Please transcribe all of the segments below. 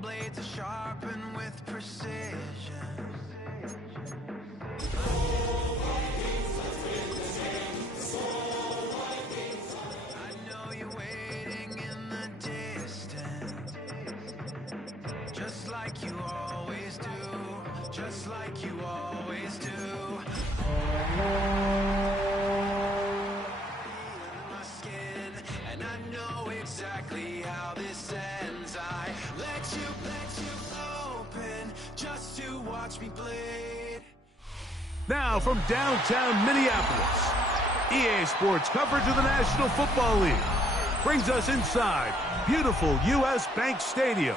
blades are sharpened with precision. I know you're waiting in the distance, just like you always do, just like you always do. My skin, and I know exactly how this ends. I let you open just to watch me bleed. Now from downtown Minneapolis, EA Sports coverage of the National Football League brings us inside beautiful U.S. Bank Stadium,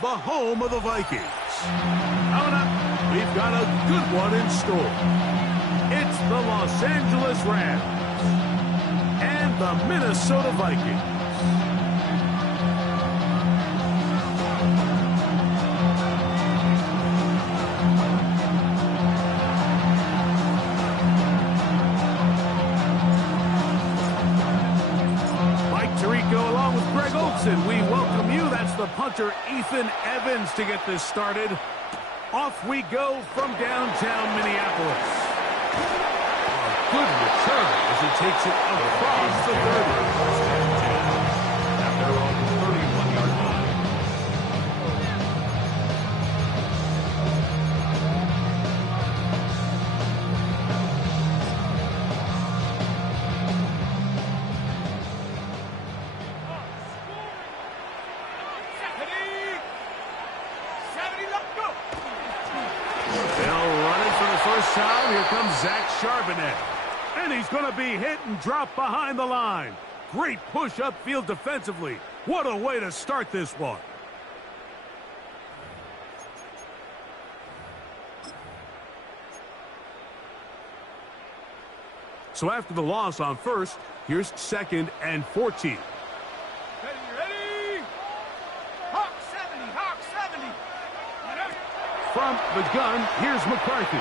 the home of the Vikings. Coming up, we've got a good one in store. It's the Los Angeles Rams and the Minnesota Vikings. Along with Greg Olson, we welcome you. That's the punter, Ethan Evans, to get this started. Off we go from downtown Minneapolis. A good return as he takes it across the 30. At their own 31-yard line. Here comes Zach Charbonnet. And he's going to be hit and dropped behind the line. Great push upfield defensively. What a way to start this one. So after the loss on first, here's 2nd and 14. Ready? Hawk 70, Hawk 70. From the gun, here's McCarthy.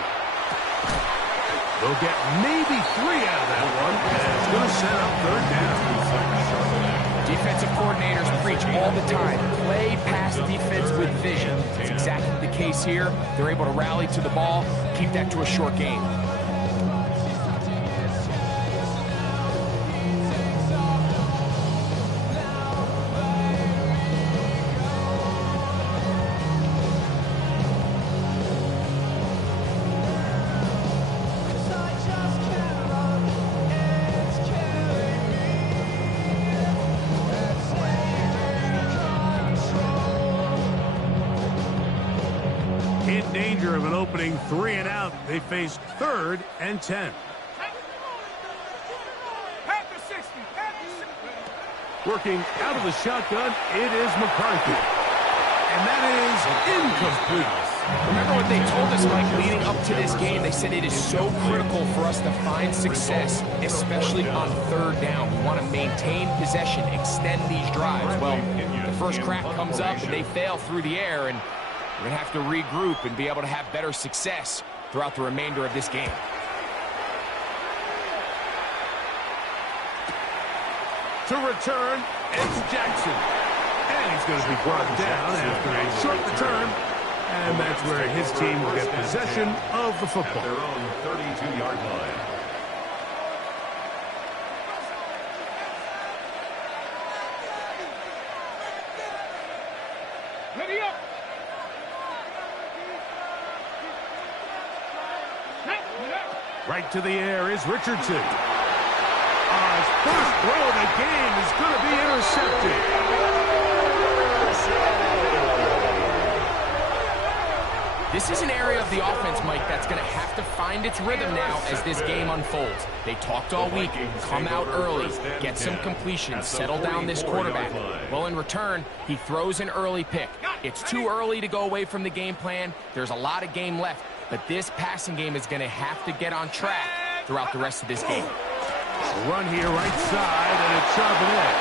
They'll get maybe 3 out of that one, and it's going to set up 3rd down. Defensive coordinators preach all the time, play pass defense with vision. It's exactly the case here. They're able to rally to the ball, keep that to a short game. In danger of an opening 3 and out, they face 3rd and 10. Working out of the shotgun, it is McCarthy. And that is incomplete. Remember what they told us, Mike, leading up to this game? They said it is so critical for us to find success, especially on 3rd down. We want to maintain possession, extend these drives. Well, the first crack comes up and they fail through the air, and we're going to have to regroup and be able to have better success throughout the remainder of this game. To return, it's Jackson. And he's going to be brought down after a short return. And that's where his team will get possession of the football. At their own 32-yard line. Ready up. Right to the air is Richardson. His first throw of the game is going to be intercepted. This is an area of the offense, Mike, that's going to have to find its rhythm now as this game unfolds. They talked all week, come out early, get some completions, settle down this quarterback. Well, in return, he throws an early pick. It's too early to go away from the game plan. There's a lot of game left, but this passing game is going to have to get on track throughout the rest of this game. A run here right side, and it's Charbonnet.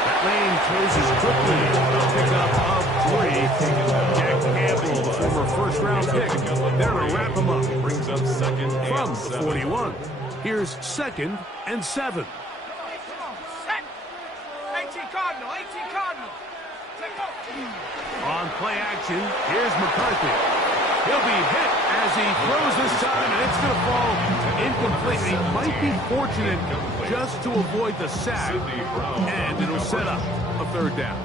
That lane closes quickly. A pickup of 3. Jack Campbell, the former first-round pick, there to wrap him up. Brings up 2nd and 7. From the 41, here's 2nd and 7. 18 Cardinal, 18 Cardinal. On play action, here's McCarthy. He'll be hit as he throws this time, and it's going to fall incomplete. He might be fortunate just to avoid the sack, and it'll set up a third down.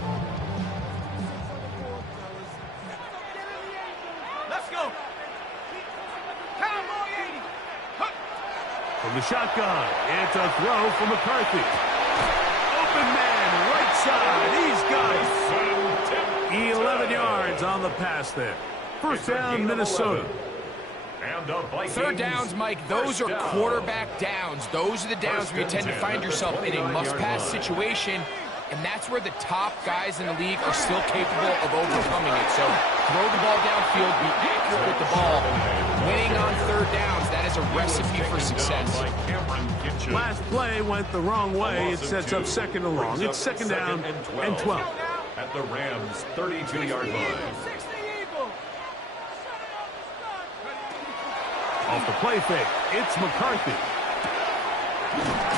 Let's go. Cowboy 80. From the shotgun, it's a throw for McCarthy. Open man, right side. He's got it. 11 yards on the pass there. First down, Minnesota. Third downs, Mike, those are quarterback downs. Those are the downs where you tend to find yourself in a must-pass situation, and that's where the top guys in the league are still capable of overcoming it. So throw the ball downfield, be accurate with the ball. Winning on third downs, that is a recipe for success. Last play went the wrong way. It sets up second and long. It's second down and 12. At the Rams' 32-yard line. Off the play fake, it's McCarthy.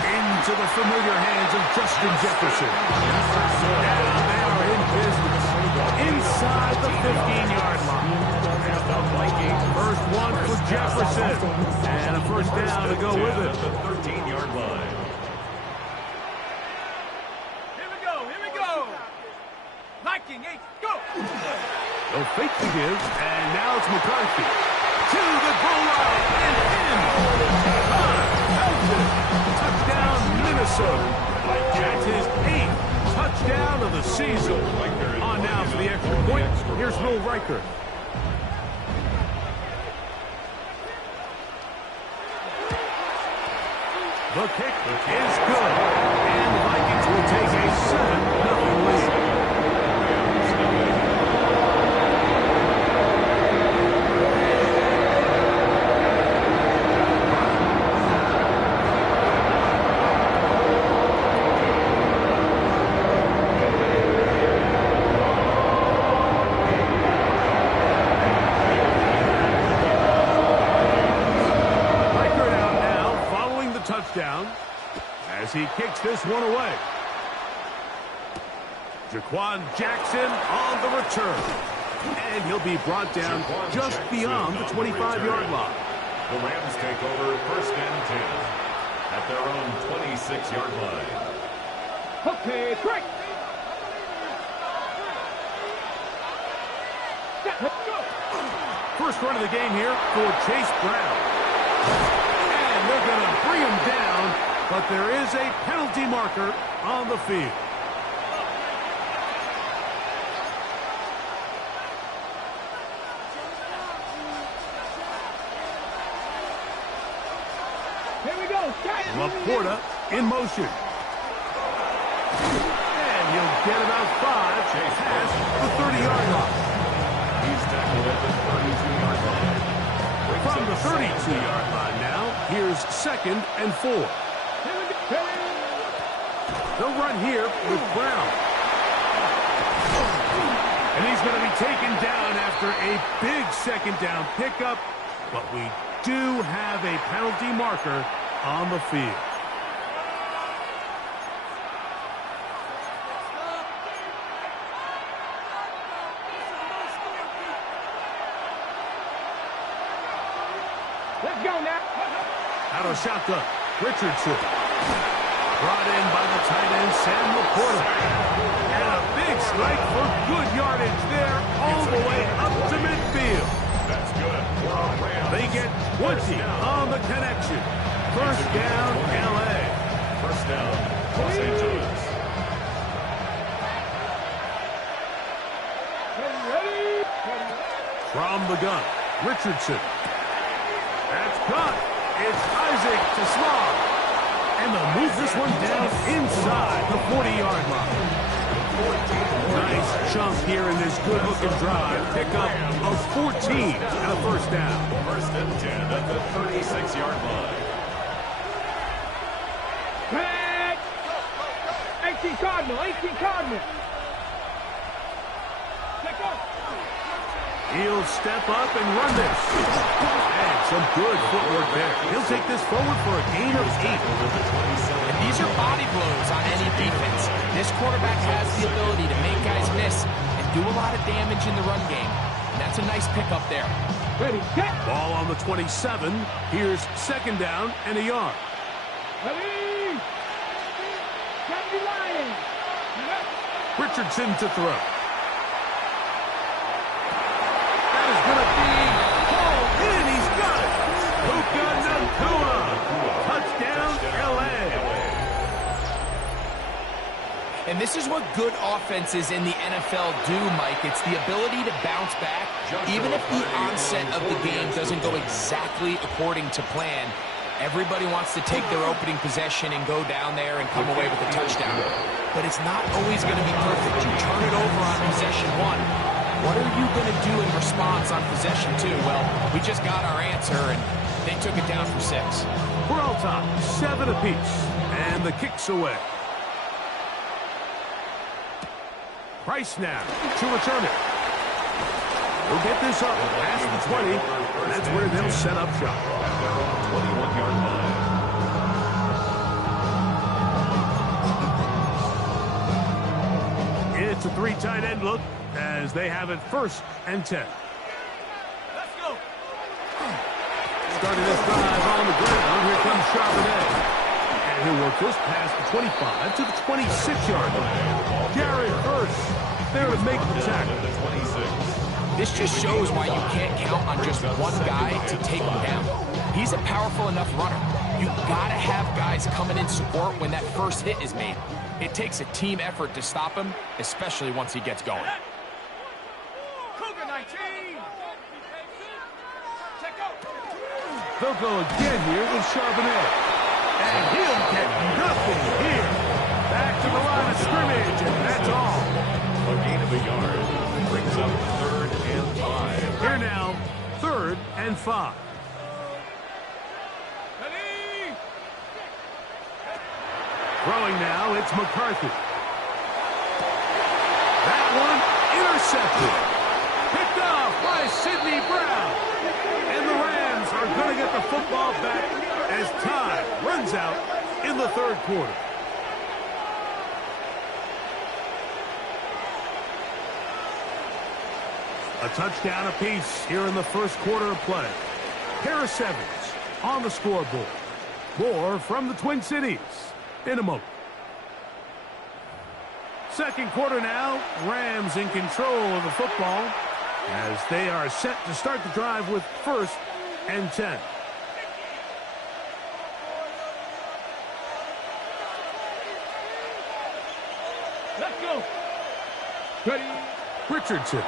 Into the familiar hands of Justin Jefferson. Now they are in business. Inside the 15-yard line. First one for Jefferson. And a first down to go with it. The 13-yard line. Here we go. Viking 8, go. No fake to give, and now it's McCarthy. To the goal line and in. Touchdown, Minnesota. That's his 8th touchdown of the season. On now for the extra point. Here's Will Riker. The kick is good. And the Vikings will take a 7-0 lead. As he kicks this one away. Jaquan Jackson on the return. And he'll be brought down just beyond the 25-yard line. The Rams take over first and 10 at their own 26-yard line. Okay, quick. First run of the game here for Chase Brown. And they're going to bring him down, but there is a penalty marker on the field. Here we go. Laporta in motion. And he'll get about 5 past the 30-yard line. He's tackled at the 32-yard line. From the 32-yard line now, here's second and 4. They'll run here with Brown. And he's going to be taken down after a big second down pickup, but we do have a penalty marker on the field. Let's go now. Out of shotgun, Richardson. Brought in by the tight end, Sam Laporta. And a big strike for good yardage there all the way up to midfield. That's good. They get 20 on the connection. First down, L.A. First down, Los Angeles. From the gun, Richardson. That's caught. It's Isaac to Slav. And they'll move this one down inside the 40-yard line. Nice chunk here in this good looking drive. Pick up of 14 and a first down. First and 10 at the 36-yard line. 18 Cardinal, 18 Cardinal. Take off. He'll step up and run this. And some good footwork there. He'll take this forward for a gain of 8. And these are body blows on any defense. This quarterback has the ability to make guys miss and do a lot of damage in the run game. And that's a nice pickup there. Ready, get. Ball on the 27. Here's second down and a yard. Ready. Got the line. Richardson to throw. That is going to be hauled in. He's got it. Puka Nacua. Touchdown, L.A. And this is what good offenses in the NFL do, Mike. It's the ability to bounce back, even if the onset of the game doesn't go exactly according to plan. Everybody wants to take their opening possession and go down there and come away with a touchdown. But it's not always going to be perfect. You turn it over on possession one. What are you going to do in response on possession two? Well, we just got our answer, and they took it down for 6. We're all top, 7 apiece, and the kick's away. Price now to return it. We'll get this up past the 20. That's where they'll set up shop. 21-yard line. It's a 3 tight end look as they have it 1st and 10. Let's go. Starting this drive on the ground. Here comes Charbonnet. And he'll work this past the 25 to the 26-yard line. Garrett first there to make the tackle. This just shows why you can't count on just one guy to take him down. He's a powerful enough runner. You gotta have guys coming in support when that first hit is made. It takes a team effort to stop him, especially once he gets going. Cougar 19. Check out. They'll go again here with Charbonnet. And he'll get nothing here. Back to the line of scrimmage, and that's all. A gain of a yard brings up 3rd and 5. Here now, 3rd and 5. Ready. Throwing now, it's McCarthy. That one intercepted. Picked off by Sidney Brown. And the Rams are going to get the football back as time runs out in the 3rd quarter. A touchdown apiece here in the 1st quarter of play. Pair of 7s on the scoreboard. More from the Twin Cities in a moment. 2nd quarter now. Rams in control of the football as they are set to start the drive with 1st and 10. Let's go. Ready. Richardson.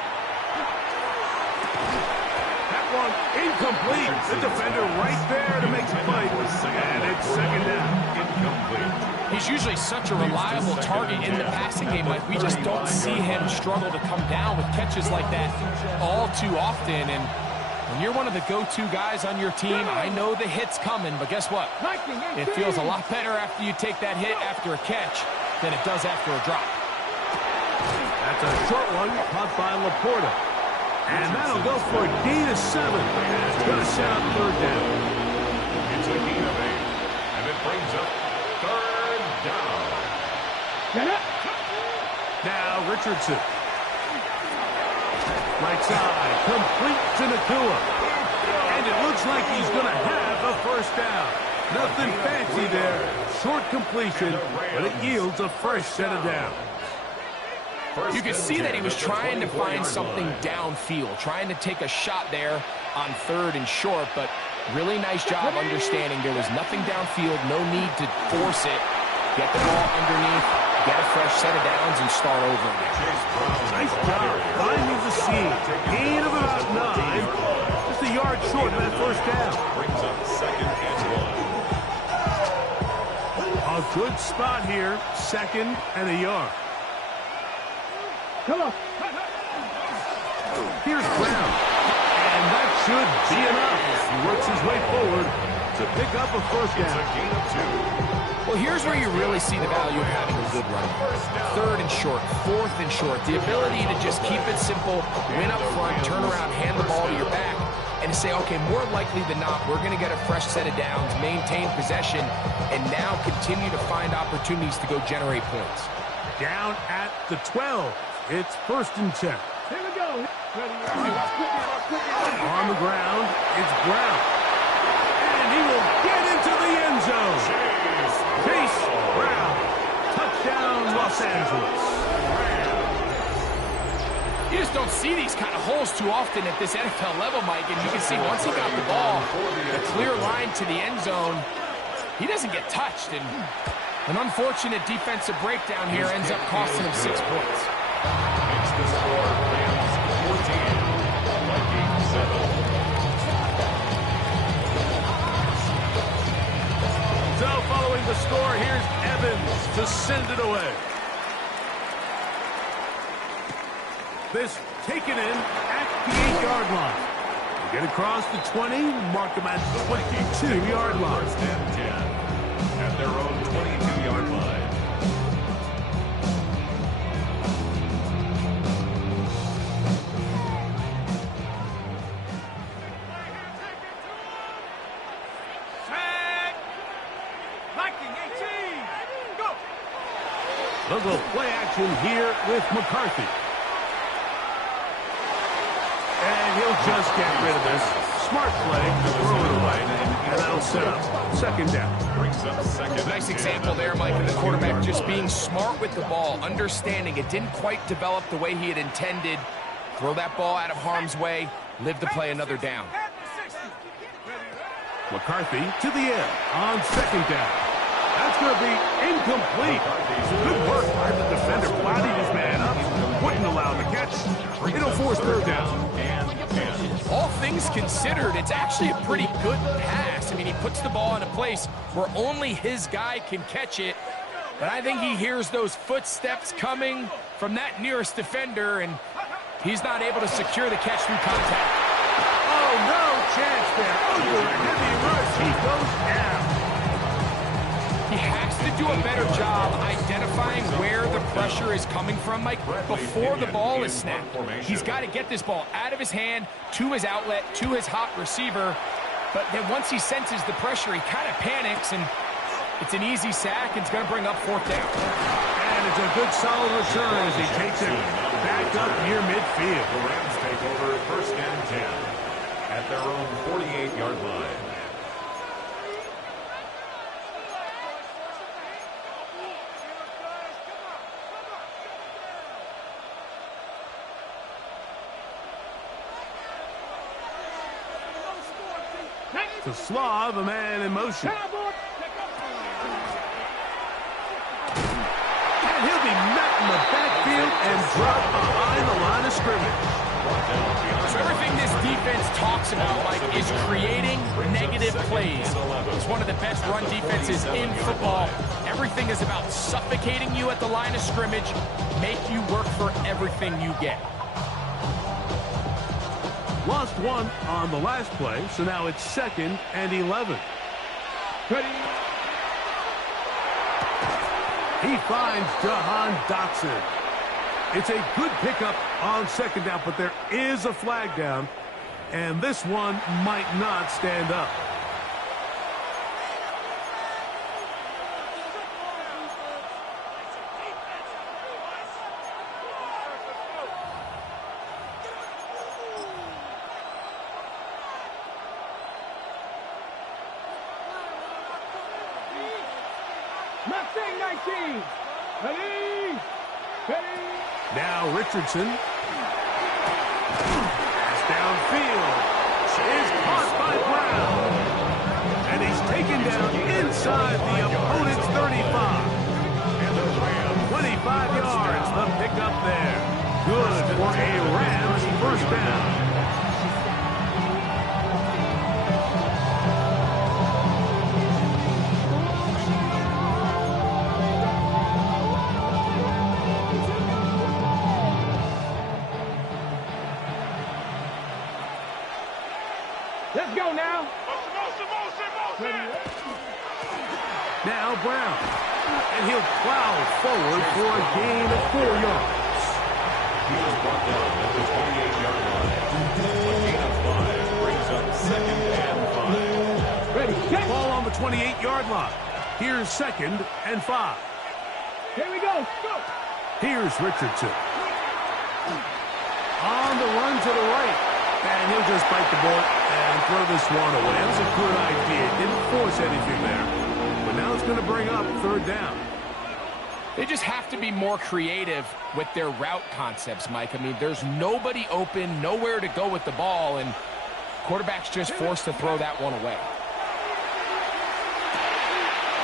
That one incomplete. The defender right there to make the fight. And it's 2nd down. Incomplete. He's usually such a reliable target in the passing game. Like, we just don't see him struggle to come down with catches like that all too often. And when you're one of the go-to guys on your team, I know the hit's coming, but guess what? It feels a lot better after you take that hit after a catch than it does after a drop. That's a short one caught by Laporta. And that'll go for a gain of 7. And it's going to set up 3rd down. It's a gain of 8. And it brings up 3rd down. Now Richardson. Right side, complete to Nacua. And it looks like he's going to have a 1st down. Nothing fancy there. Short completion, but it yields a fresh set of downs. You can see that he was trying to find something downfield, trying to take a shot there on 3rd and short, but really nice job understanding there was nothing downfield, no need to force it. Get the ball underneath, get a fresh set of downs, and start over again. Nice job finding the seam. Gain of about 9. Just a yard short of that 1st down. Brings up 2nd and 1. A good spot here, 2nd and a yard. Come on. Here's Brown. And that should be enough. He works his way forward to pick up a 1st It's a down. gain of 2. Well, here's where you really see the value of having a good run. 3rd and short, 4th and short. The ability to just keep it simple, win up front, turn around, hand the ball to your back, and to say, okay, more likely than not, we're going to get a fresh set of downs, maintain possession, and now continue to find opportunities to go generate points. Down at the 12. It's 1st and 10. Here we go. On the ground, it's Brown. And he will get into the end zone. Chase Brown. Touchdown, Los Angeles. You just don't see these kind of holes too often at this NFL level, Mike. And you can see once he got the ball, a clear line to the end zone, he doesn't get touched. And an unfortunate defensive breakdown here ends up costing him 6 points. Makes the score Rams 14, Vikings 7. So following the score, here's Evans to send it away. This taken in at the 8-yard line. They get across the 20, mark them at the 22-yard line. 1st and 10 at their own 22-yard line. Tag. Viking 18. Go. They'll go play action here with McCarthy. And he'll just get rid of this. Smart play to throw it away. And that'll set up 2nd down. Brings up 2nd. Nice example there, Mike, of the quarterback just being smart with the ball, understanding it didn't quite develop the way he had intended. Throw that ball out of harm's way, live to play another down. McCarthy to the end on 2nd down. That's going to be incomplete. Good work by the defender. Flatting his man up. Wouldn't allow the catch. It'll force 3rd down. All things considered, it's actually a pretty good pass. I mean, he puts the ball in a place where only his guy can catch it. But I think he hears those footsteps coming from that nearest defender, and he's not able to secure the catch through contact. Oh, no chance there. Under a heavy rush. He goes down. He has to do a better job identifying where the pressure is coming from, Mike, before the ball is snapped. He's got to get this ball out of his hand, to his outlet, to his hot receiver. But then once he senses the pressure, he kind of panics, and it's an easy sack. It's going to bring up 4th down. And it's a good solid return as he takes it back up near midfield. The Rams take over 1st and 10 at their own 48-yard line. To Slav, a man in motion. And he'll be met in the backfield and dropped behind the line of scrimmage. So everything this defense talks about, Mike, is creating negative plays. It's one of the best run defenses in football. Everything is about suffocating you at the line of scrimmage, make you work for everything you get. Lost one on the last play, so now it's 2nd and 11. Ready. He finds Jahan Dotson. It's a good pickup on 2nd down, but there is a flag down, and this one might not stand up. Mustang 19. Ready. Ready. Now Richardson. Pass downfield. Is caught by Brown. And he's taken down inside the opponent's 35. 25 yards, the pickup there. Good for a Rams 1st down. Let's go now. Now Brown. And he'll plow forward for a gain of 4 yards. He was brought down at the 28-yard line. A gain of 5 brings up 2nd and 5. Ready. Get. Ball on the 28-yard line. Here's 2nd and 5. Here we go. Go. Here's Richardson. On the run to the right. And he'll just bite the bullet and throw this one away. That was a good idea. Didn't force anything there. But now it's going to bring up third down. They just have to be more creative with their route concepts, Mike. I mean, there's nobody open, nowhere to go with the ball, and quarterback's just forced to throw that one away.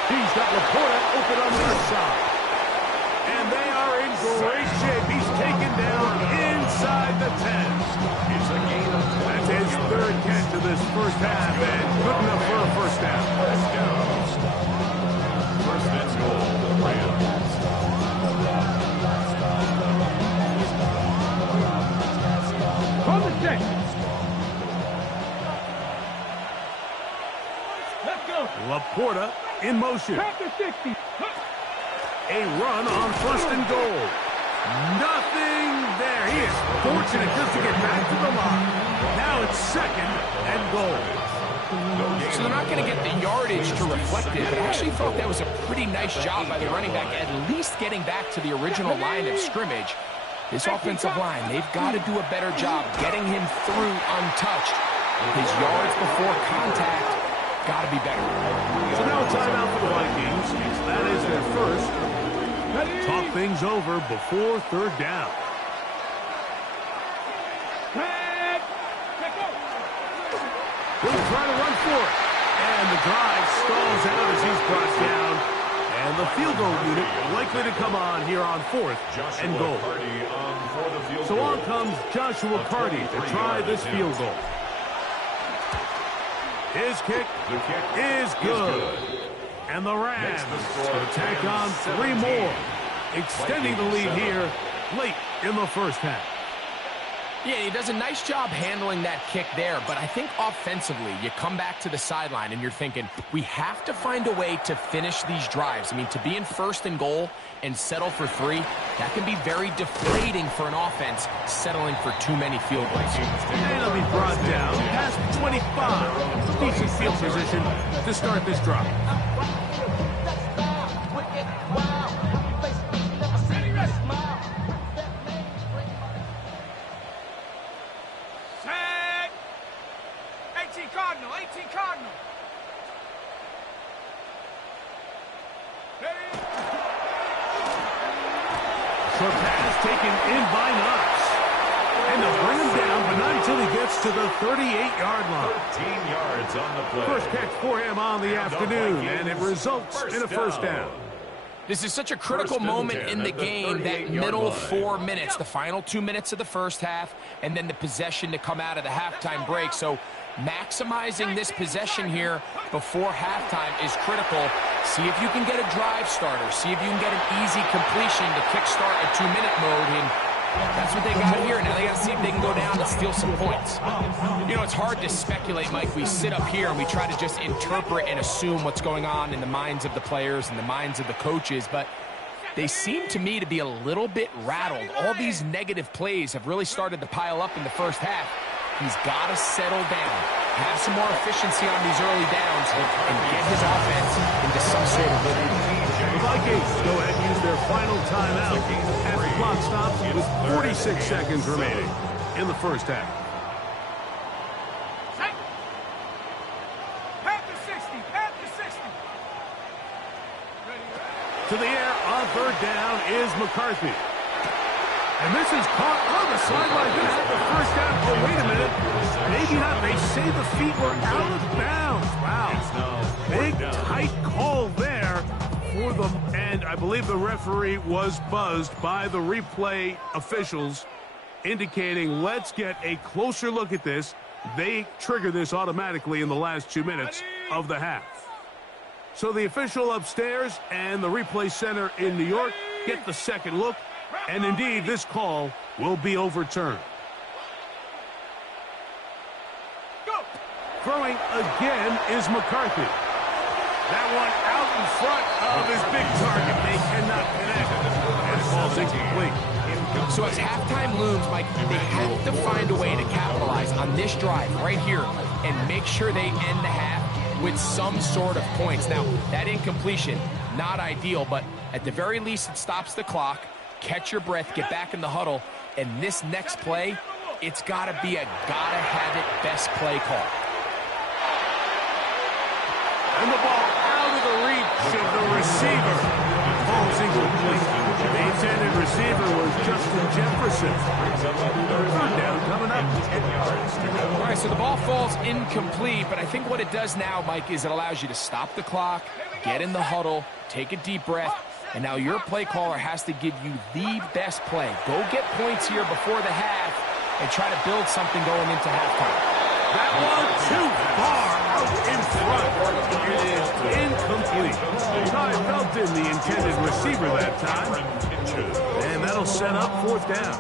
He's got Laporta open on the inside. And they are in great shape. He's taken down inside the 10. It's a gain of 20. That's his third catch of this first half, and good enough for a first down. First and goal, the Rams. On the set. Let's go. Laporta in motion. Back to 60. A run on first and goal. Nothing there. He is fortunate just to get back to the line. Now it's second and goal. So they're not going to get the yardage to reflect it, but I actually thought that was a pretty nice job by the running back, at least getting back to the original line of scrimmage. This offensive line, they've got to do a better job getting him through untouched. His yards before contact got to be better. So now a timeout for the Vikings. That is their first. Talk things over before third down. He'll try to run for it. And the drive stalls out as he's brought down. And the field goal unit likely to come on here on fourth and goal. So on comes Joshua Carty to try this field goal. His kick is good. And the Rams will tack on 3 more, extending the lead here late in the first half. Yeah, he does a nice job handling that kick there, but I think offensively, you come back to the sideline and you're thinking, we have to find a way to finish these drives. I mean, to be in first and goal and settle for 3, that can be very deflating for an offense, settling for too many field goals. And he'll be brought down past 25. Decent field position to start this drive. Cardinal, 18 Cardinal. Short pass taken in by Knox. And they'll bring him down, but not until he gets to the 38-yard line. 13 yards on the play. First catch for him on the afternoon, and it results in a first down. This is such a critical moment in the game, that middle 4 minutes, the final 2 minutes of the first half, and then the possession to come out of the halftime break. So maximizing this possession here before halftime is critical. See if you can get a drive starter. See if you can get an easy completion to kickstart a 2-minute mode. And that's what they got here. Now they got to see if they can go down and steal some points. You know, it's hard to speculate, Mike. We sit up here and we try to just interpret and assume what's going on in the minds of the players and the minds of the coaches, but they seem to me to be a little bit rattled. All these negative plays have really started to pile up in the first half. He's got to settle down, have some more efficiency on these early downs, and get his offense into some sort of rhythm. The Vikings go ahead and use their final timeout as the clock stops with 46 seconds remaining in the first half. To the air on third down is McCarthy. And this is caught on the sideline. Going to have the first down. Oh, wait a minute. Maybe not. They say the feet were out of bounds. Wow. Big, tight call there for them. And I believe the referee was buzzed by the replay officials, indicating let's get a closer look at this. They trigger this automatically in the last 2 minutes of the half. So the official upstairs and the replay center in New York get the second look. And indeed, this call will be overturned. Throwing again is McCarthy. That one out in front of his big target. They cannot connect. And the ball's incomplete. So as halftime looms, Mike, they have to find a way to capitalize on this drive right here and make sure they end the half with some sort of points. Now, that incompletion, not ideal, but at the very least, it stops the clock. Catch your breath, get back in the huddle, And this next play, it's got to be a gotta-have-it best play call. And the ball out of the reach of the receiver. Falls incomplete. The intended receiver was Justin Jefferson. Third down coming up. All right, so the ball falls incomplete, but I think what it does now, Mike, is it allows you to stop the clock, get in the huddle, take a deep breath, and now your play caller has to give you the best play. Go get points here before the half and try to build something going into halftime. That one too far out in front. It is incomplete. Ty Felton, the intended receiver that time. And that'll set up fourth down.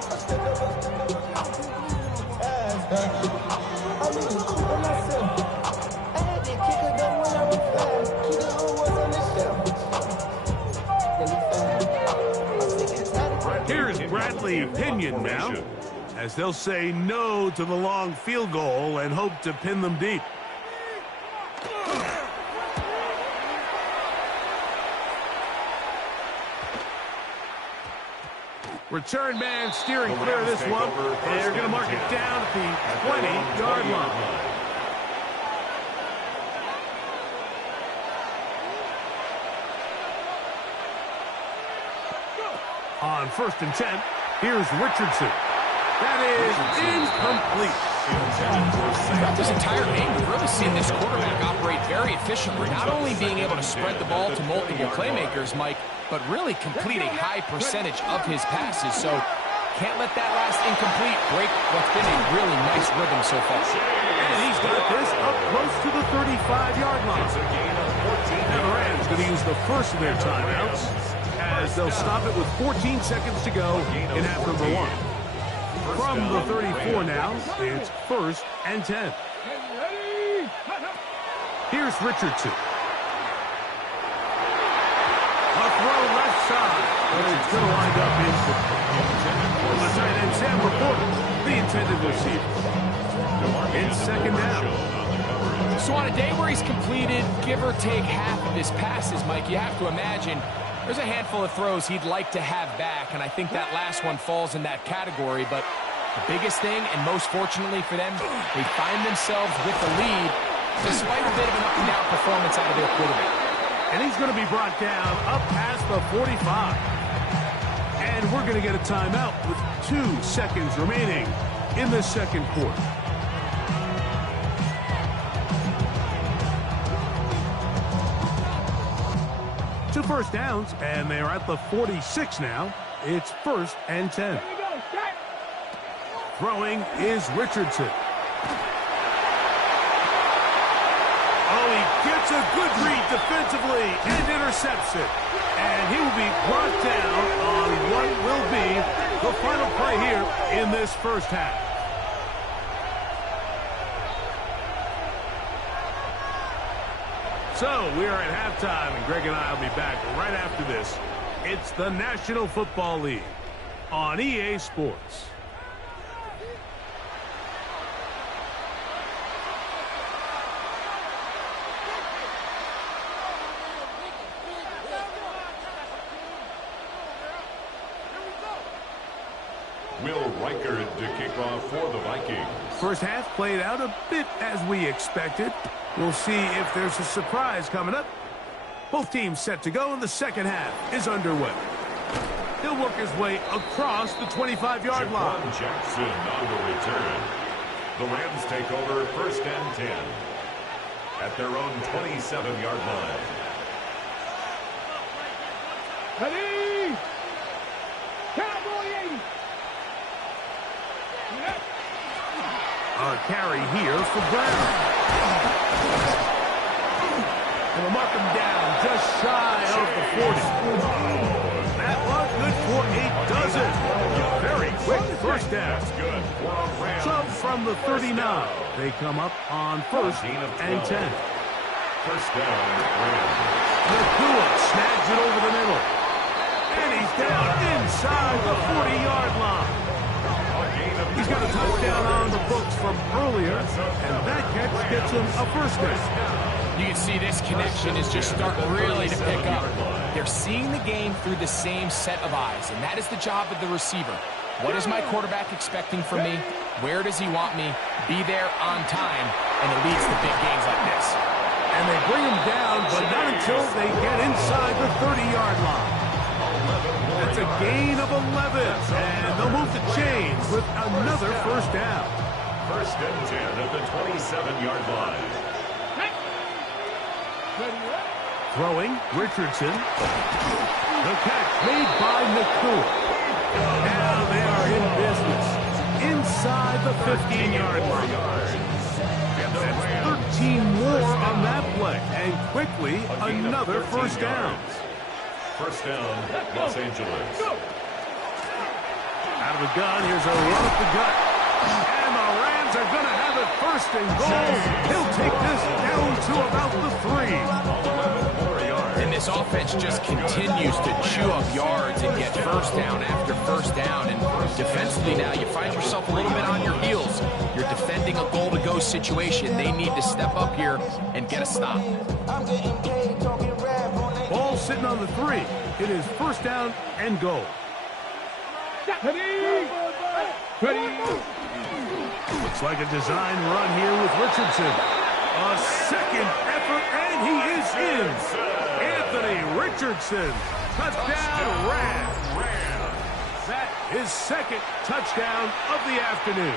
Here's Bradley Pinion now, as they'll say no to the long field goal and hope to pin them deep. Return man steering clear of this one. They're going to mark it down at the 20-yard line. On 1st and 10, here's Richardson. That is incomplete. Throughout this entire game, we've really seen this quarterback operate very efficiently, not only being able to spread the ball to multiple playmakers, Mike, but really complete a high percentage of his passes. So can't let that last incomplete break what's been a really nice rhythm so far. And he's got this up close to the 35-yard line. Now the Rams going to use the first of their timeouts, as they'll stop it with 14 seconds to go in half number one. From the 34 now, it's 1st and 10. Here's Richardson. A throw left side, but it's going to wind up in the tight end Sam Laporta, the intended receiver. It's 2nd down. So on a day where he's completed, give or take half of his passes, Mike, you have to imagine there's a handful of throws he'd like to have back, and I think that last one falls in that category. But the biggest thing, and most fortunately for them, they find themselves with the lead despite a bit of an up-and-down performance out of their quarterback. And he's going to be brought down up past the 45. And we're going to get a timeout with 2 seconds remaining in the second quarter. Two first downs, and they're at the 46 now. It's 1st and 10. Throwing is Richardson. Oh, he gets a good read defensively and intercepts it. And he will be brought down on what will be the final play here in this first half. So we are at halftime, and Greg and I will be back right after this. It's the National Football League on EA Sports. Will Reichard to kick off for the Vikings. First half played out a bit as we expected. We'll see if there's a surprise coming up. Both teams set to go, and the second half is underway. He'll work his way across the 25-yard line. Jackson on the return. The Rams take over 1st and 10 at their own 27-yard line. Ready? Cowboy 80. A carry here for Brown. And we'll mark him down just shy of the 40. That one good for a dozen. Very quick first down. So from the 39, they come up on 1st and 10. First down, Rams. Nakua snags it over the middle. And he's down inside the 40-yard line. He's got a touchdown on the books from earlier, and that catch gets him a first down. You can see this connection is just starting really to pick up. They're seeing the game through the same set of eyes, and that is the job of the receiver. What is my quarterback expecting from me? Where does he want me? Be there on time, and it leads to big games like this. And they bring him down, but not until they get inside the 30-yard line. That's a gain of 11, and they'll move the chains with another first down. First and 10 at the 27-yard line. Throwing, Richardson. The catch made by McCool. Now they are in business inside the 15-yard line. That's 13 more on that play, and quickly another first down. First down, Los Angeles. Out of the gun, here's a run up the gut. And the Rams are going to have it first and goal. He'll take this down to about the 3. And this offense just continues to chew up yards and get first down after first down. And defensively now, you find yourself a little bit on your heels. You're defending a goal-to-go situation. They need to step up here and get a stop. Ball sitting on the 3. It is first down and goal. Looks like a design run here with Richardson. A second effort, and he is in. Anthony Richardson, touchdown Rams. That is second touchdown of the afternoon.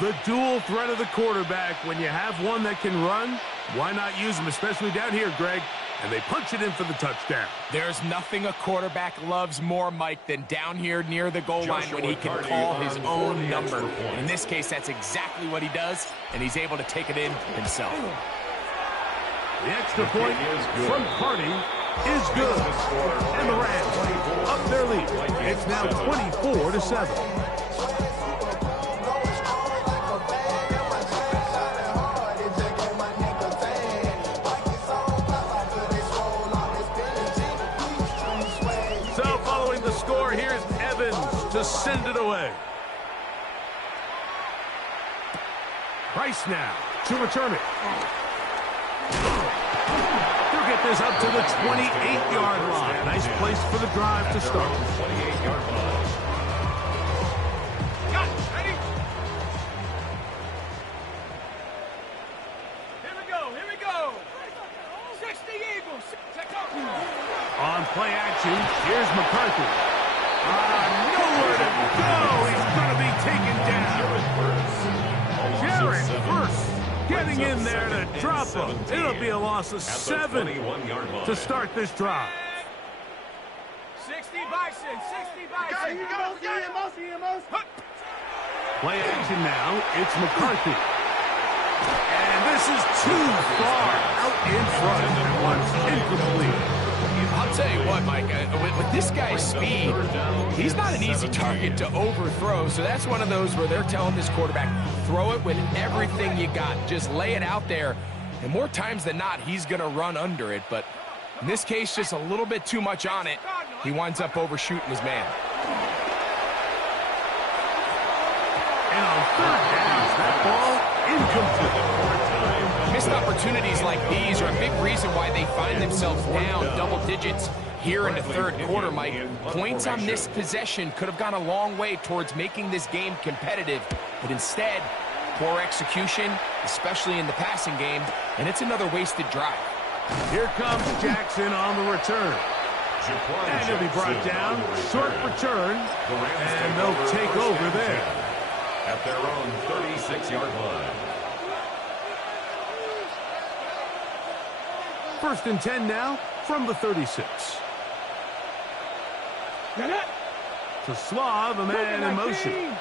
The dual threat of the quarterback. When you have one that can run, why not use him, especially down here, Greg? And they punch it in for the touchdown. There's nothing a quarterback loves more, Mike, than down here near the goal line when he can call his own number. In this case, that's exactly what he does, and he's able to take it in himself. The extra point from Carney is good. And the Rams up their lead. It's now 24-7. Score, here's Evans to send it away. Price now to return it. They'll get this up to the 28-yard line. Nice place for the drive to start. 28-yard line. Got it. Ready? Here we go. Here we go. 60 Eagles. Check out. On play action, here's McCarthy. Nowhere to go. He's going to be taken down. Jared first getting in there to drop him. It'll be a loss of 7 to start this drive. 60 Bison. 60 Bison. Play action now. It's McCarthy. And this is too far out in front. And one's incomplete. I'll tell you what, Mike, with this guy's speed, he's not an easy target to overthrow. So that's one of those where they're telling this quarterback, throw it with everything you got. Just lay it out there. And more times than not, he's going to run under it. But in this case, just a little bit too much on it. He winds up overshooting his man. And on third down, that ball incomplete. Missed opportunities like these are a big reason why they find themselves down double digits here in the third quarter, Mike. Points on this possession could have gone a long way towards making this game competitive, but instead, poor execution, especially in the passing game, and it's another wasted drive. Here comes Jackson on the return. And he'll be brought down, short return, and they'll take over there. At their own 36-yard line. First and 10 now from the 36. To Slav, a man in motion.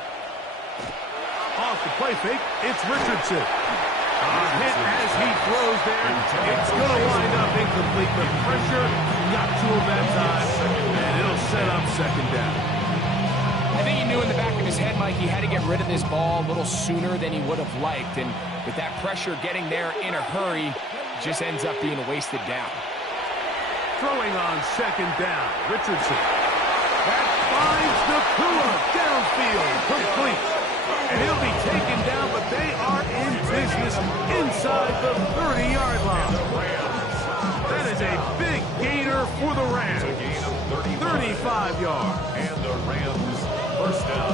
Off the play fake, it's Richardson. Hit as he throws there. It's going to wind up incomplete. The pressure got to him that time, and it'll set up second down. I think he knew in the back of his head, Mike, he had to get rid of this ball a little sooner than he would have liked. And with that pressure getting there in a hurry, just ends up being a wasted down. Throwing on second down, Richardson. That finds Nakua downfield, complete. And he'll be taken down, but they are in business inside the 30-yard line. That is a big gainer for the Rams. 35 yards. Rams, first down.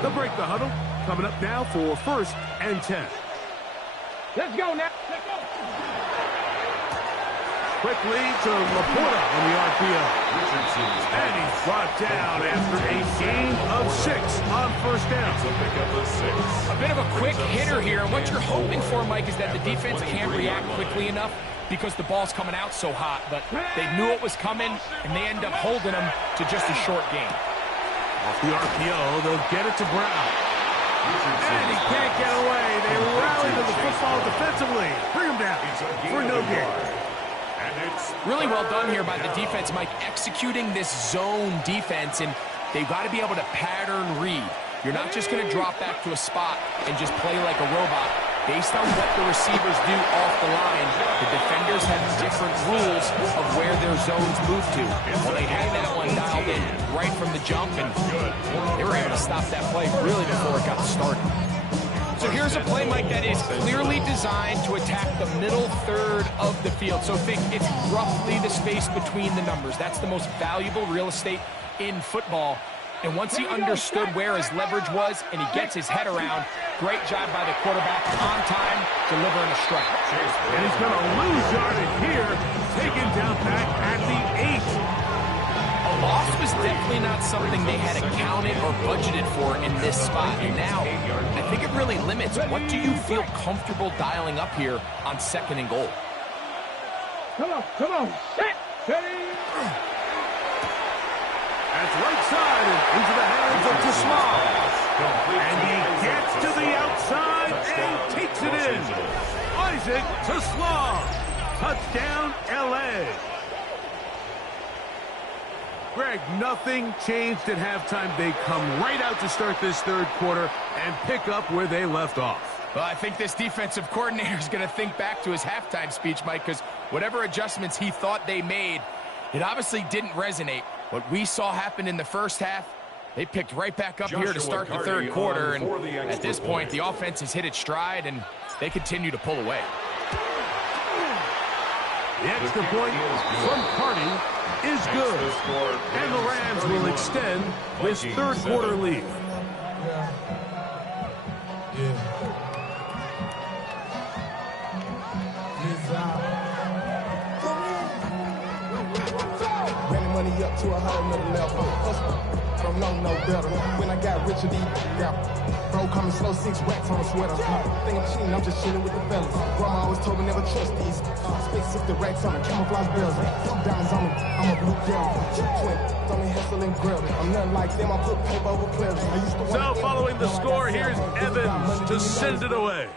They'll break the huddle. Coming up now for 1st and 10. Let's go now. Let's go. Quickly to Laporta on the RPO. And he's brought down after a gain of 6 on 1st down. So pick up a 6. A bit of a quick hitter here, and what you're hoping for, Mike, is that the defense can't react quickly enough because the ball's coming out so hot, but they knew it was coming, and they end up holding them to just a short gain. Off the RPO, they'll get it to Brown. And he can't get away. They rally to the football defensively. Bring him down for no gain. Really well done here by the defense, Mike, executing this zone defense, and they've got to be able to pattern read. You're not just going to drop back to a spot and just play like a robot. Based on what the receivers do off the line, the defenders have different rules of where their zones move to. Well, they had that one dialed in right from the jump, and they were able to stop that play really before it got started. So here's a play, Mike, that is clearly designed to attack the middle third of the field. So think it's roughly the space between the numbers. That's the most valuable real estate in football. And once he understood where his leverage was and he gets his head around, great job by the quarterback on time, delivering a strike. And he's going to lose yardage here, taken down back at the 8. A loss was definitely not something they had accounted or budgeted for in this spot. And now, I think it really limits. What do you feel comfortable dialing up here on 2nd and goal? Come on. Set. Ready. That's right side and into the hands of Tasman. And he gets to the outside and takes it in. Isaac Tasman. Touchdown, L.A. Greg, nothing changed at halftime. They come right out to start this 3rd quarter and pick up where they left off. Well, I think this defensive coordinator is going to think back to his halftime speech, Mike, because whatever adjustments he thought they made, it obviously didn't resonate. What we saw happen in the first half, they picked right back up here to start the 3rd quarter, and at this point, the offense has hit its stride, and they continue to pull away. The extra point from Carney is good, and the Rams will extend this 3rd quarter lead. Running money up to a whole nother level. Don't know no better. When I got richer, these bro, call me slow, 6 racks on a sweater. Think I'm cheating, I'm just chilling with the fellas. Grandma always told me never trust these. Spent 60 racks on a camouflage bells. Diamonds on me, I'm a blue devil. Twin, on me, hustle and grill. I'm nothing like them, I put paper over pleasure. I used to So following the score, here's Evans to send it away.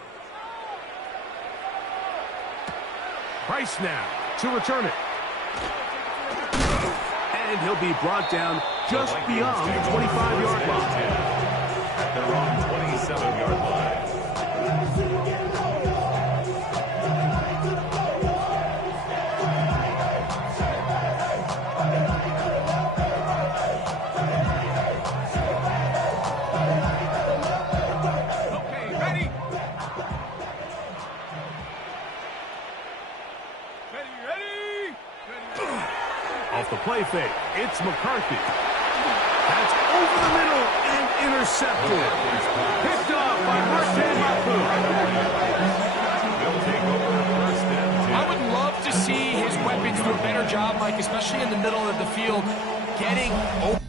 Price now to return it. And he'll be brought down just beyond the 25-yard line. At their own 27-yard line. Okay, ready? Ready? Off the play fake, it's McCarthy. That's over the middle and intercepted. Picked off by Martin Mapu. I would love to see his weapons do a better job, Mike, especially in the middle of the field, getting open.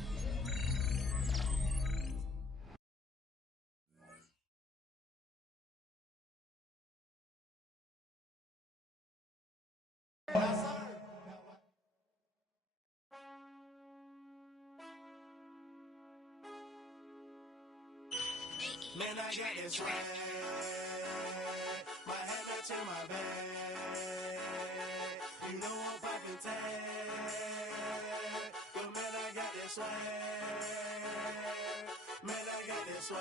Man, I got this swag. My head matching my bag. You know I'm poppin' tag. But man, I got this swag. Man, I got this swag.